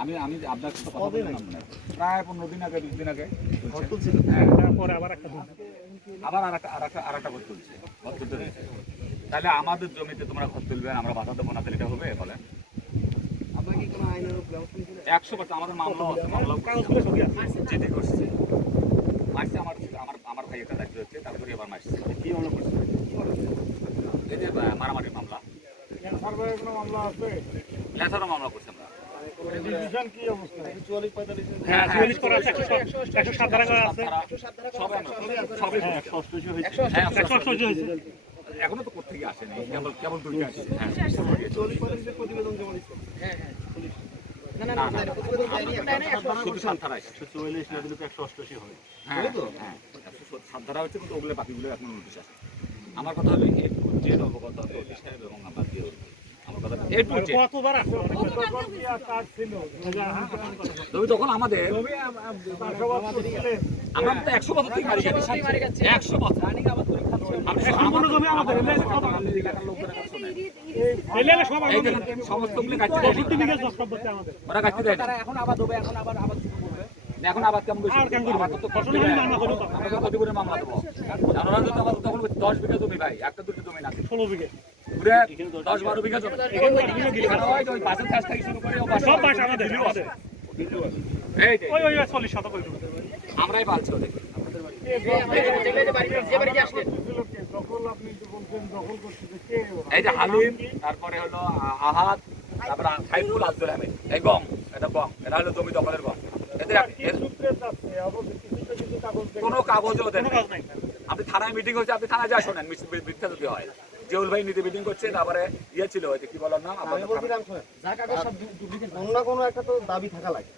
আমি আমি আপনার সাথে কথা বললাম না প্রায় 15 দিন আগে 20 দিন আগে তুলছিল তারপরে আবার একটা আবার আরেকটা ঘর তুলছে ঘর তুলতে রয়েছে। তাহলে আমাদের জমিতে তোমরা ঘর তুলবেন আমরা বাধা দেবো না, তাহলে এটা হবে বলেন? আপনার কি কোনো আইনের ব্যবস্থা নিয়েছিলেন? 100% আমাদের মামলাও আছে, মামলাও যেটি করছে মারছে আমার আমার আমার ভাই একটা দায়িত্ব হচ্ছে, তারপরে এবার মারছে কি মামলা করছে? এই যে মারামারির মামলা, লেথারও মামলা করছে আমরা। হ্যাঁ, 44 করা আছে 107 ধারা করা আছে সবাই আমরা সবাই হ্যাঁ, 188 হয়েছে। হ্যাঁ, 188 হয়েছে। এখনো তো কোথেকে আসেনি, কেবল দুইটা আসছে। হ্যাঁ, 44 প্রতিবেদন জমা দিচ্ছে। না না শুধু 7 ধারা আসছে। 44 না দিলে তো 188 হয়। হ্যাঁ হ্যাঁ 7 ধারা হচ্ছে, কিন্তু ওগুলো বাকিগুলো এখন নোটিশ আছে। আমার কথা হলো এই যে অবগত অফিস সাহেব এবং আমার দিয়ে আমার কথা এই টু যে কতবার আসছে তুমি তখন আমাদের আমরা তো 100 বছর থেকে মারি গেছি 100 বছর আপনি সম্পূর্ণ জমি আমাদের এলাকা সব এই আমাদের যে সমস্তগুলো কাটতে দেয় 65 বিঘা জমি আমাদের ওরা কাটতে দেয় না। এখন আবার দেবে, এখন আবার এখন আবার কেমন আর কেমন করবে? আবার তো ফসল হলে মামলা করবো তো। আমরা কত করে মামলা দেবো? জানোরা তো তখন 10 বিঘা জমি ভাই, একটা দুটো জমি না 16 বিঘা পুরো 10-12 বিঘা জমি। এখানে 10 বিঘা গিলে কেন হয় যে ওই পাশের কাছ থেকে শুরু করে ও পাশে সব বাস আমাদের আমাদের এই যে ওই 40 শতক করে দেবো আমরাই পালছি ওদের। এই যে হালিম, তারপরে হলো আহাদ, তারপরে সাইফুল আব্দুল হামিদ, এই গম, এটা গম, এটা হলো জমি দখলের গম। এদের কোনো কাগজও ওদের কোনো নেই। কাজ নাই আপনি থানায় মিটিং হচ্ছে, আপনি থানায় যা শোনেন মিথ্যা যদি হয়। জেউল ভাই নিতে মিটিং করছে, তারপরে ইয়ে ছিল ওই যে কি বলার নাম আমি বলছিলাম, শোনেন, যা কাগজ সব ডুপ্লিকেট, কোনো না কোনো একটা তো দাবি থাকা লাগে।